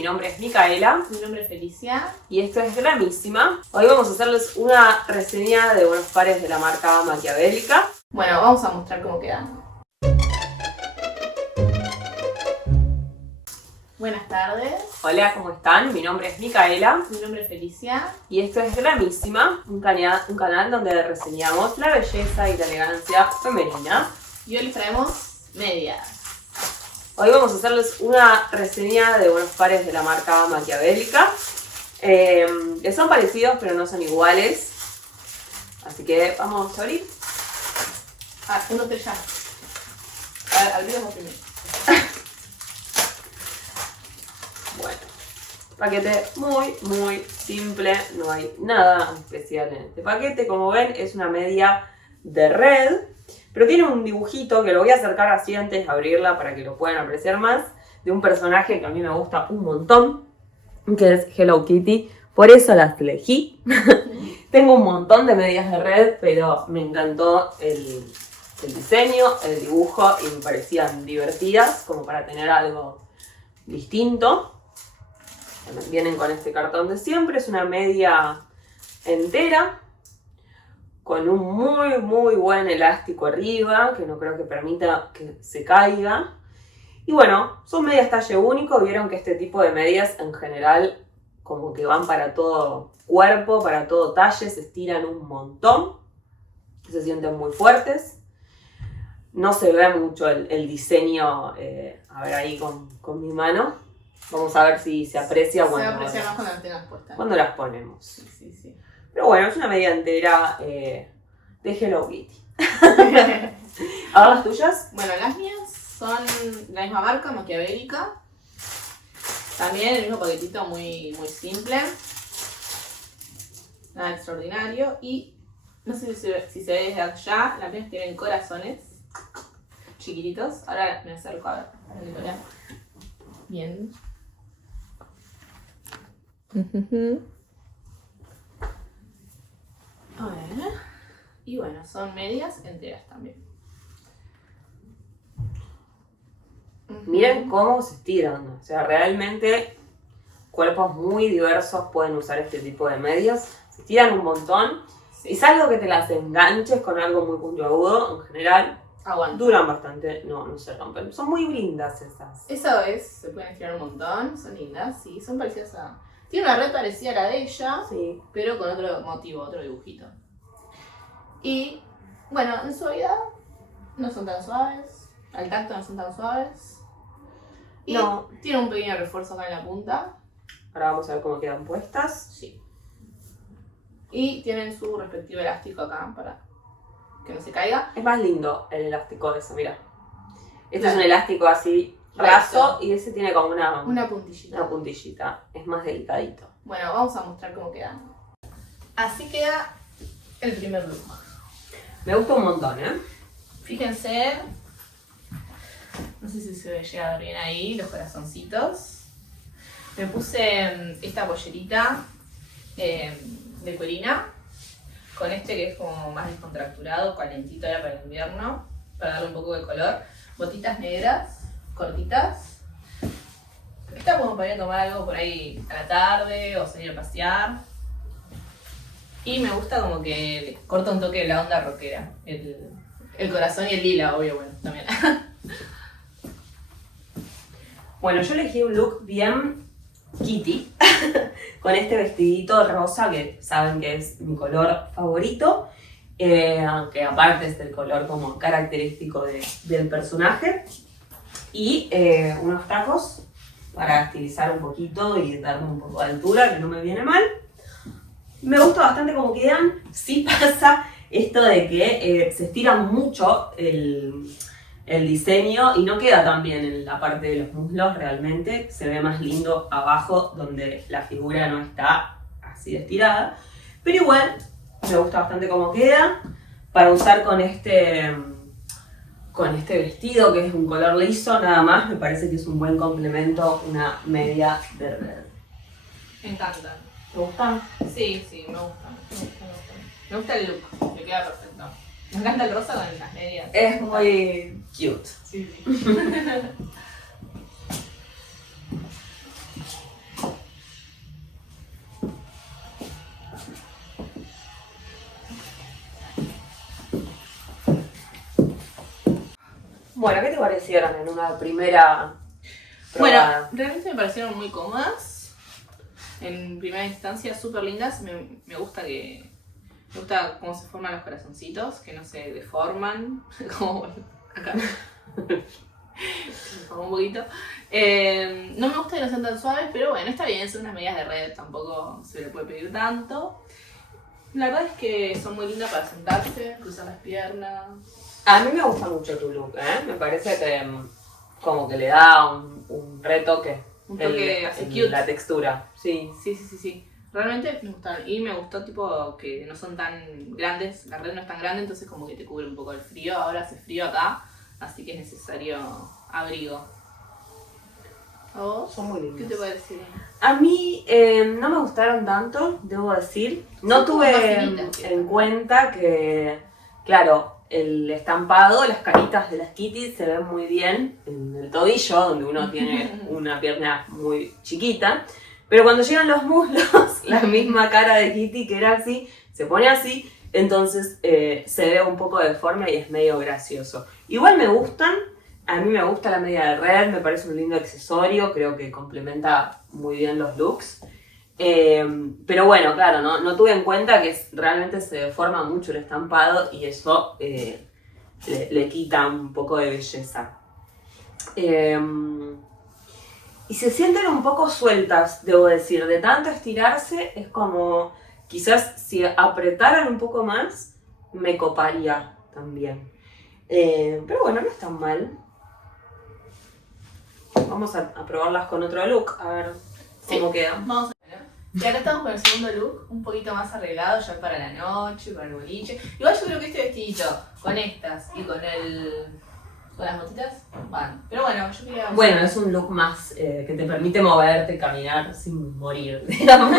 Mi nombre es Micaela. Mi nombre es Felicia. Y esto es Gramísima. Hoy vamos a hacerles una reseña de unos pares de la marca Maquiavélica. Bueno, vamos a mostrar cómo quedan. Buenas tardes. Hola, ¿cómo están? Mi nombre es Micaela. Mi nombre es Felicia. Y esto es Gramísima, un canal donde reseñamos la belleza y la elegancia femenina. Y hoy les traemos medias. Hoy vamos a hacerles una reseña de unos pares de la marca Maquiavélica. Que son parecidos pero no son iguales. Así que vamos a abrir. Uno te ya. Abrimos primero. Bueno, paquete muy simple, no hay nada especial en este paquete. Como ven, es una media de red, pero tiene un dibujito que lo voy a acercar así antes de abrirla para que lo puedan apreciar más, de un personaje que a mí me gusta un montón, que es Hello Kitty, por eso las elegí. Tengo un montón de medias de red, pero me encantó el diseño, el dibujo, y me parecían divertidas como para tener algo distinto. Vienen con este cartón de siempre, es una media entera con un muy buen elástico arriba que no creo que permita que se caiga. Y bueno, son medias talle único. Vieron que este tipo de medias en general como que van para todo cuerpo, para todo talle, se estiran un montón, se sienten muy fuertes. No se ve mucho el diseño, a ver ahí con mi mano. Vamos a ver si se aprecia Se va a cuando, apreciar más cuando las tengas puestas. cuando las ponemos. Sí. Pero bueno, es una media entera de Hello Kitty. ¿A ver las tuyas? Bueno, las mías son la misma marca, Maquiavélica. También el mismo paquetito muy simple. Nada extraordinario. Y no sé si se ve desde allá, las mías tienen corazones chiquititos. Ahora me acerco a ver. Bien. A ver. Y bueno, son medias enteras también. Miren cómo se estiran. O sea, realmente cuerpos muy diversos pueden usar este tipo de medias. Se estiran un montón. Sí. Y salvo que te las enganches con algo muy puntiagudo, en general Aguanta. duran bastante, no se rompen. Son muy lindas esas. Eso es, se pueden estirar un montón, son lindas, sí, son parecidas a... Tiene una red parecida a la de ella, Sí. pero con otro motivo, otro dibujito. Y, bueno, en suavidad no son tan suaves, al tacto no son tan suaves. Y No. tiene un pequeño refuerzo acá en la punta. Ahora vamos a ver cómo quedan puestas. Sí. Y tienen su respectivo elástico acá para que no se caiga. Es más lindo el elástico de ese, mira. Este Claro. es un elástico así raso y ese tiene como Una puntillita. una puntillita. Es más delicadito. Bueno, vamos a mostrar cómo quedan. Así queda el primer look. Me gusta un montón, ¿eh? Fíjense, no sé si se ve llegar bien ahí, los corazoncitos. Me puse esta pollerita de cuerina, con este que es como más descontracturado, calentito ahora para el invierno, para darle un poco de color. Botitas negras, cortitas. Está como para ir a tomar algo por ahí a la tarde o salir a pasear. Y me gusta como que le corta un toque de la onda rockera. El corazón y el lila, obvio, bueno, también. Bueno, yo elegí un look bien Kitty, con este vestidito rosa que saben que es mi color favorito, aunque aparte es el color como característico del personaje, y unos tacos para estilizar un poquito y darme un poco de altura, que no me viene mal. Me gusta bastante cómo quedan. Sí pasa esto de que se estira mucho el diseño y no queda tan bien en la parte de los muslos realmente. Se ve más lindo abajo donde la figura no está así estirada. Pero igual me gusta bastante cómo queda. Para usar con este vestido que es un color liso nada más, me parece que es un buen complemento una media de red. Me encantan. ¿Te gustan? Sí, me gustan. Me gusta el look, le queda perfecto. Me encanta el rosa con las medias. Es muy cute. Sí. Bueno, ¿qué te parecieron en una primera Bueno, probada? realmente me parecieron muy cómodas. En primera instancia, súper lindas. Me gusta cómo se forman los corazoncitos, que no se deforman. Como acá. Se deformó un poquito. No me gusta que no sean tan suaves, pero bueno, está bien, son unas medias de red, tampoco se le puede pedir tanto. La verdad es que son muy lindas para sentarse, cruzar las piernas. A mí me gusta mucho tu look, ¿eh? Me parece que como que le da un retoque. Un toque así en cute. la textura, sí. Sí. Realmente me gustaron. Y me gustó tipo que no son tan grandes, la red no es tan grande, entonces como que te cubre un poco el frío. Ahora hace frío acá, así que es necesario abrigo. ¿A vos? Son muy ¿Qué lindas. te parecieron? A mí no me gustaron tanto, debo decir. No Son como más tuve finitas, en cuenta que, claro, el estampado, las caritas de las Kitty se ven muy bien en el tobillo, donde uno tiene una pierna muy chiquita. Pero cuando llegan los muslos, la misma cara de Kitty, que era así, se pone así, entonces se ve un poco deforme y es medio gracioso. Igual me gustan. A mí me gusta la media de red, me parece un lindo accesorio, creo que complementa muy bien los looks. Pero bueno, claro, no tuve en cuenta que realmente se deforma mucho el estampado y eso le quita un poco de belleza. Y se sienten un poco sueltas, debo decir, de tanto estirarse, es como quizás si apretaran un poco más, me coparía también. Pero bueno, no es tan mal. Vamos a probarlas con otro look, a ver cómo quedan. Vamos a ver. Y acá estamos con el segundo look, un poquito más arreglado ya para la noche, para el boliche. Igual yo creo que este vestidito, con estas y con las botitas, van. Pero bueno, yo quería... Bueno, es un look más que te permite moverte, caminar sin morir, digamos.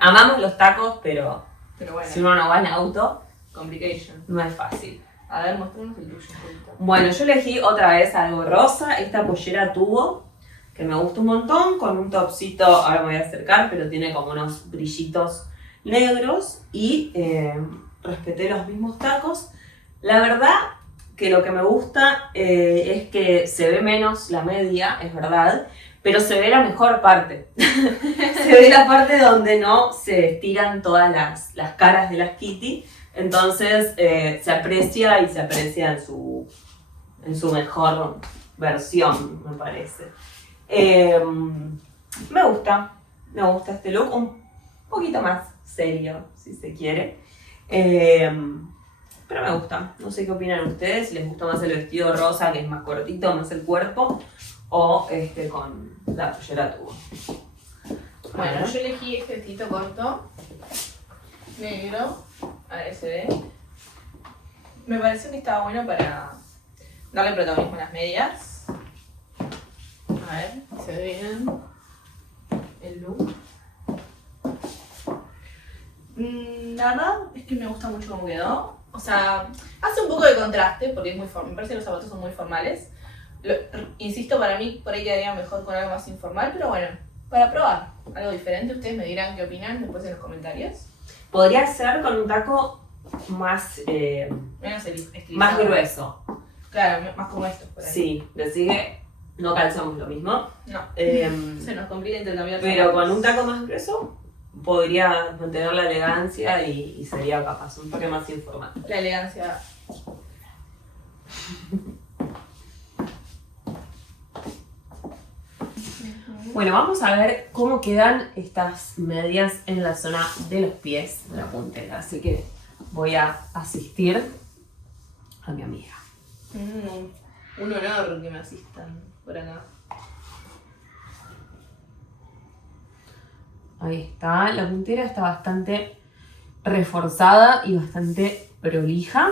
Amamos los tacos, pero bueno, si uno no va en auto, complication. no es fácil. A ver, mostremos el tuyo un poquito. Bueno, yo elegí otra vez algo rosa, esta pollera tubo, que me gusta un montón, con un topcito, ahora me voy a acercar, pero tiene como unos brillitos negros y respeté los mismos tacos. La verdad que lo que me gusta es que se ve menos la media, es verdad, pero se ve la mejor parte. Se ve la parte donde no se estiran todas las caras de las Kitty. Entonces se aprecia y se aprecia en su mejor versión, me parece. Me gusta este look, un poquito más serio, si se quiere. Pero me gusta, no sé qué opinan ustedes, si les gusta más el vestido rosa, que es más cortito, más el cuerpo, o con la pollera tubo. Bueno, yo elegí este vestidito corto, negro, a ver, se ve. Me pareció que estaba bueno para darle protagonismo a las medias. A ver, se ve bien el look. La verdad es que me gusta mucho cómo quedó. O sea, hace un poco de contraste porque es muy me parece que los zapatos son muy formales. Insisto, para mí por ahí quedaría mejor con algo más informal, pero bueno, para probar algo diferente. Ustedes me dirán qué opinan después en los comentarios. Podría ser con un taco más, Menos estilizado. más grueso. Claro, más como estos por ahí. Sí, decir que no calzamos lo mismo. No. Eh, Se nos complica intercambiar pero zapatos. con un taco más grueso podría mantener la elegancia y sería capaz un toque más informal. La elegancia. Bueno, vamos a ver cómo quedan estas medias en la zona de los pies de la puntera. Así que voy a asistir a mi amiga. Un honor que me asistan por acá. Ahí está, la puntera está bastante reforzada y bastante prolija.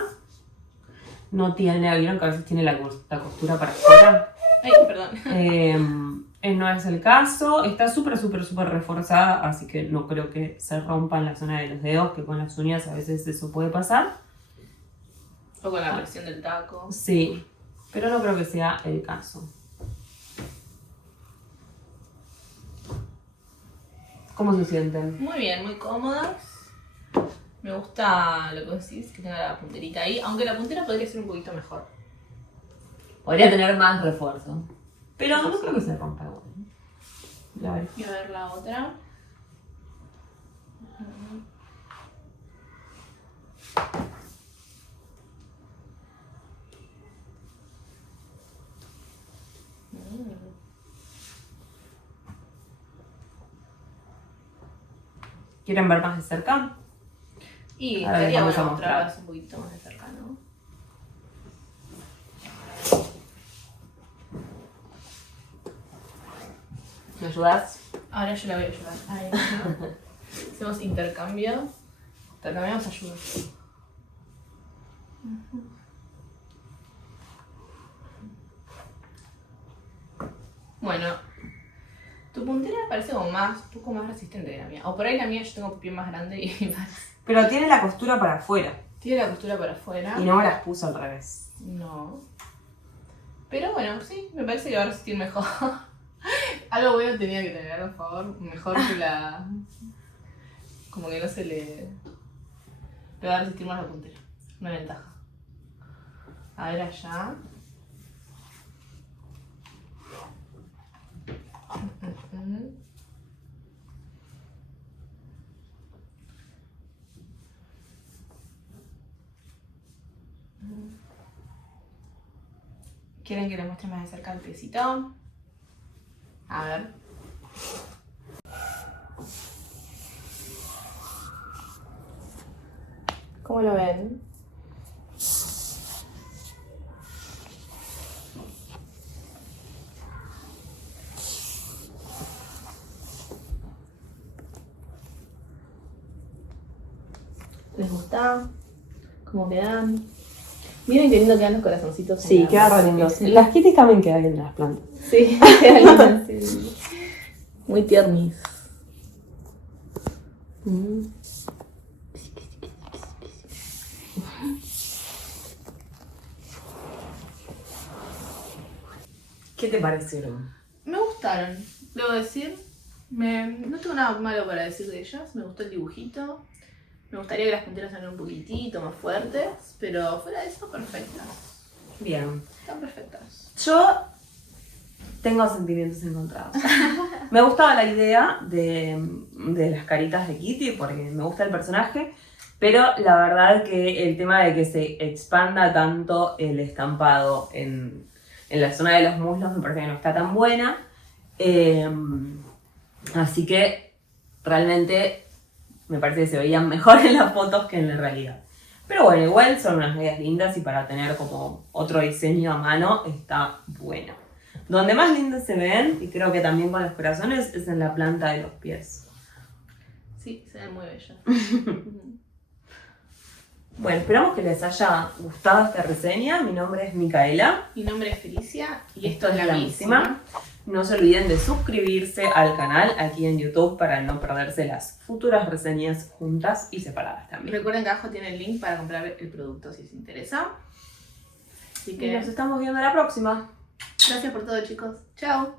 No tiene, ¿vieron que a veces tiene la costura para afuera? Ay, perdón. No es el caso, está súper reforzada, así que no creo que se rompa en la zona de los dedos, que con las uñas a veces eso puede pasar. O con la presión del taco. Sí, pero no creo que sea el caso. ¿Cómo se sienten? Muy bien, muy cómodas. Me gusta lo que decís, que tenga la punterita ahí, aunque la puntera podría ser un poquito mejor. Podría tener más refuerzo. Pero no creo que se rompa igual. A ver. Y a ver la otra. ¿Quieren ver más de cerca? Y A ver, estaría vamos a bueno mostrar. mostrarlas un poquito más de cerca, ¿no? ¿Me ayudas? Ahora yo la voy a ayudar. Ahí, ¿no? Hacemos intercambio. Intercambiamos ayuda. Bueno, tu puntera parece como un poco más resistente que la mía. O por ahí la mía yo tengo pie más grande y Pero tiene la costura para afuera. tiene la costura para afuera. Y no me las puso al revés. No. Pero bueno, sí, me parece que va a resistir mejor. Algo bueno tenía que tener, por favor. Mejor que la... Como que no se le... Le va a resistir más la puntera. Una ventaja. A ver allá. ¿Quieren que les muestre más de cerca el piecito? A ver. ¿Cómo lo ven? ¿Les gusta? ¿Cómo quedan? Miren qué lindo quedan los corazoncitos. Sí, en la queda masa. re lindo. Las kitties también quedan bien las plantas. Sí, quedan lindas, sí. Muy tiernis. ¿Qué te parecieron? Me gustaron, debo decir. No tengo nada malo para decir de ellas. Me gustó el dibujito. Me gustaría que las punteras fueran un poquitito más fuertes, pero fuera de eso, perfectas. Bien. Están perfectas. Yo tengo sentimientos encontrados. Me gustaba la idea de las caritas de Kitty porque me gusta el personaje, pero la verdad que el tema de que se expanda tanto el estampado en la zona de los muslos me parece que no está tan buena. Así que realmente me parece que se veían mejor en las fotos que en la realidad. Pero bueno, igual son unas medias lindas y para tener como otro diseño a mano está bueno. Donde más lindas se ven, y creo que también con los corazones, es en la planta de los pies. Sí, se ven muy bellas. Bueno, esperamos que les haya gustado esta reseña. Mi nombre es Micaela. Mi nombre es Felicia y Esto es La Misma. No se olviden de suscribirse al canal aquí en YouTube para no perderse las futuras reseñas juntas y separadas también. Recuerden que abajo tiene el link para comprar el producto si les interesa. Así Y que nos estamos viendo la próxima. gracias por todo, chicos. Chao.